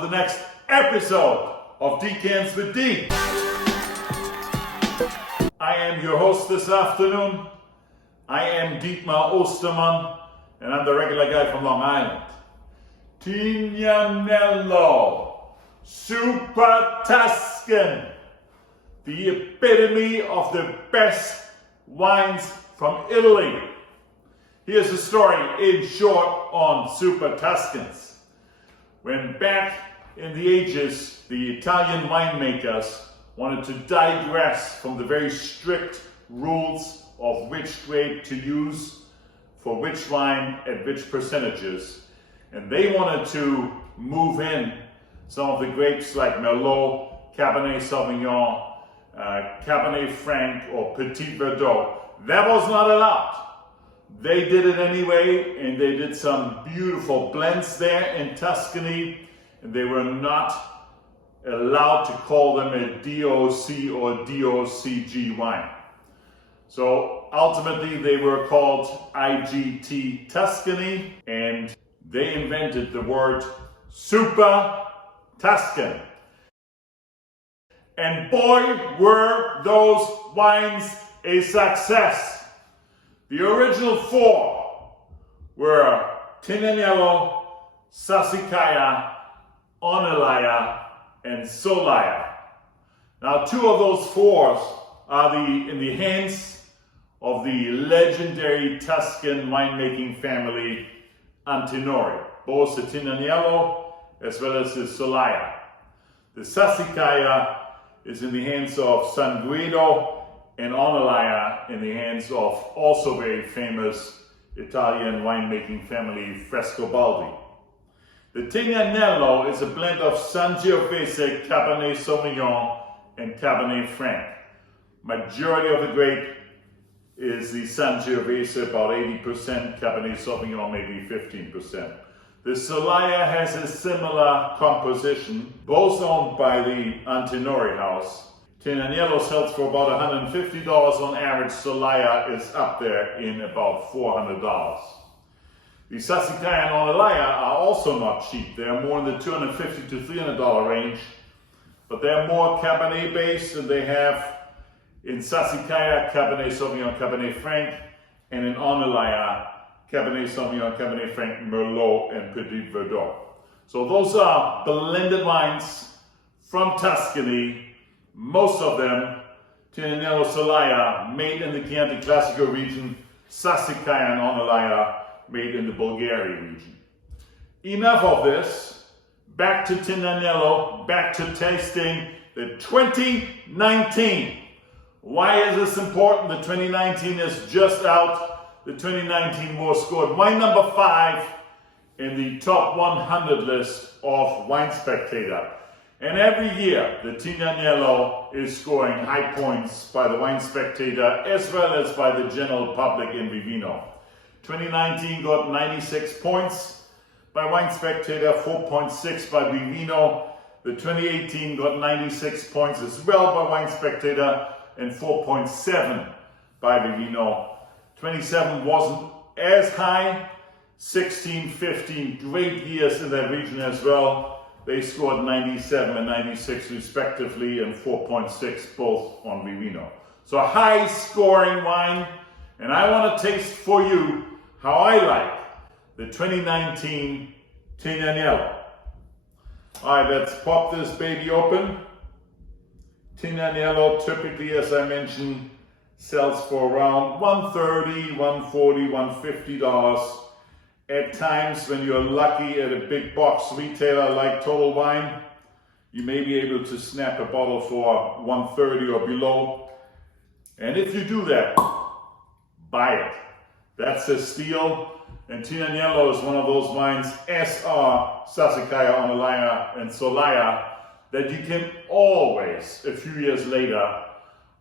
to the next episode of Decants with D. I am your host this afternoon. I am Dietmar Ostermann, and I'm the regular guy from Long Island. Tignanello, Super Tuscan, the epitome of the best wines from Italy. Here's a story in short on Super Tuscans. When back in the ages, the Italian winemakers wanted to digress from the very strict rules of which grape to use for which wine at which percentages. And they wanted to move in some of the grapes like Merlot, Cabernet Sauvignon, Cabernet Franc, or Petit Verdot. That was not allowed. They did it anyway, and they did some beautiful blends there in Tuscany, and they were not allowed to call them a DOC or DOCG wine. So ultimately they were called IGT Tuscany, and they invented the word Super Tuscan. And boy, were those wines a success. The original four were Tignanello, Sassicaia, Onelaya, and Solaya. Now, two of those fours are in the hands of the legendary Tuscan winemaking family Antinori, both the Tignanello as well as the Solaya. The Sassicaia is in the hands of San Guido, and Onelaya in the hands of also very famous Italian winemaking family Frescobaldi. The Tignanello is a blend of Sangiovese, Cabernet Sauvignon, and Cabernet Franc. Majority of the grape is the Sangiovese, about 80%, Cabernet Sauvignon maybe 15%. The Solaya has a similar composition, both owned by the Antinori house. Tignanello sells for about $150 on average. Solaya is up there in about $400. The Sassicaia and Onelaya are also not cheap. They're more in the $250 to $300 range, but they're more Cabernet based, and they have in Sassicaia Cabernet Sauvignon, Cabernet Franc, and in Onelaya Cabernet Sauvignon, Cabernet Franc, Merlot, and Petit Verdot. So those are blended wines from Tuscany. Most of them, Tignanello, Solaya, made in the Chianti Classico region, Sassicaia and Onelaya, made in the Bulgaria region. Enough of this. Back to Tignanello, back to tasting the 2019. Why is this important? The 2019 is just out. The 2019 was scored wine number 5 in the top 100 list of Wine Spectator. And every year, the Tignanello is scoring high points by the Wine Spectator as well as by the general public in Vivino. 2019 got 96 points by Wine Spectator, 4.6 by Vivino. The 2018 got 96 points as well by Wine Spectator and 4.7 by Vivino. 27 wasn't as high. 16, 15, great years in that region as well. They scored 97 and 96 respectively, and 4.6 both on Vivino. So a high scoring wine, and I want to taste for you how I like the 2019 Tignanello. All right, let's pop this baby open. Tignanello typically, as I mentioned, sells for around $130, $140, $150. At times, when you're lucky at a big box retailer like Total Wine, you may be able to snap a bottle for $130 or below. And if you do that, buy it. That's a steal. And Tignanello is one of those wines, as are Sassicaia, Onelaya, and Solaya, that you can always, a few years later,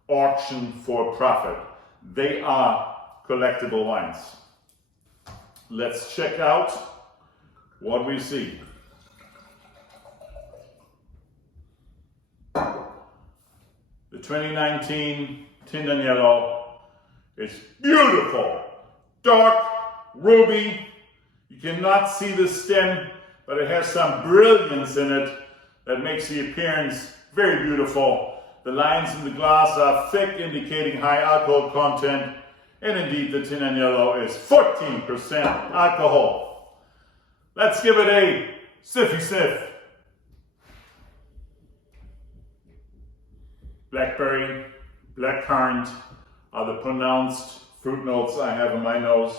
auction for profit. They are collectible wines. Let's check out what we see. The 2019 Tignanello is beautiful, dark ruby. You cannot see the stem but it has some brilliance in it that makes the appearance very beautiful. The lines in the glass are thick, indicating high alcohol content, and indeed the Tignanello is 14% alcohol. Let's give it a sniffy sniff. Blackberry, blackcurrant are the pronounced fruit notes I have in my nose.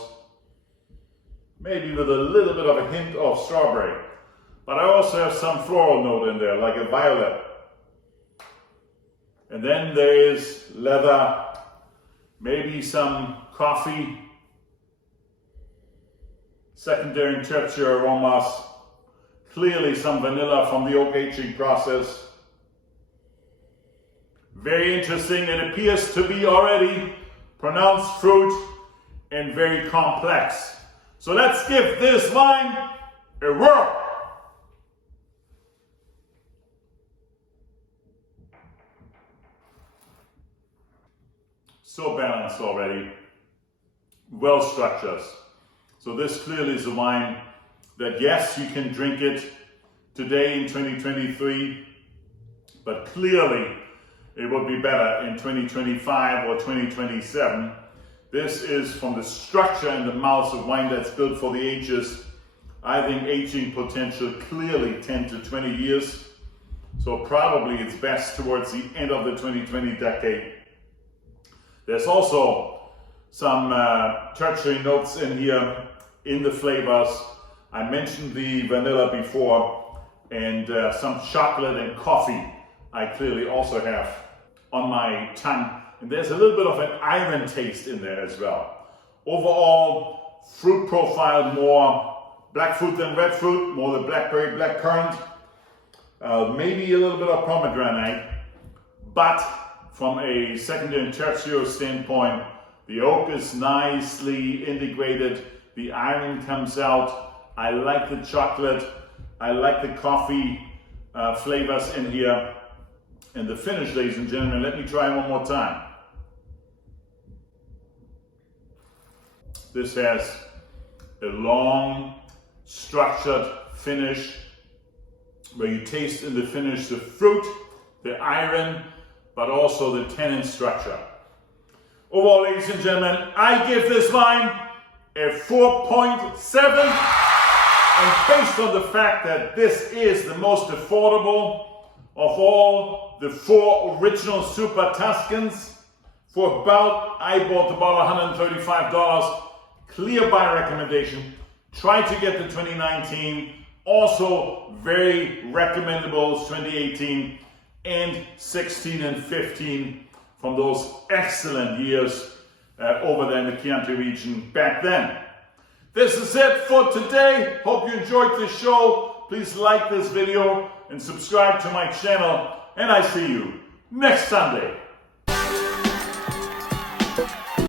Maybe with a little bit of a hint of strawberry. But I also have some floral note in there, like a violet. And then there is leather, maybe some coffee, secondary and tertiary aromas, clearly some vanilla from the oak aging process. Very interesting. It appears to be already pronounced fruit and very complex. So let's give this wine a whirl. So balanced already, well structured. So this clearly is a wine that, yes, you can drink it today in 2023, but clearly it will be better in 2025 or 2027. This is, from the structure in the mouth, a wine that's built for the ages. I think aging potential clearly 10 to 20 years. So probably it's best towards the end of the 2020 decade. There's also some tertiary notes in here in the flavors. I mentioned the vanilla before, and some chocolate and coffee I clearly also have on my tongue. And there's a little bit of an iron taste in there as well. Overall, fruit profile more black fruit than red fruit, more the blackberry, blackcurrant, maybe a little bit of pomegranate, but from a secondary and tertiary standpoint, the oak is nicely integrated, the iron comes out. I like the chocolate, I like the coffee flavors in here. And the finish, ladies and gentlemen, let me try one more time. This has a long, structured finish where you taste in the finish the fruit, the iron, but also the tannin structure. Overall, ladies and gentlemen, I give this wine a 4.7, and based on the fact that this is the most affordable of all the 4 original Super Tuscans, for I bought about $135, clear buy recommendation. Try to get the 2019, also very recommendable 2018 and 16 and 15 from those excellent years over there in the Chianti region back then. This is it for today. Hope you enjoyed this show. Please like this video and subscribe to my channel, and I see you next Sunday.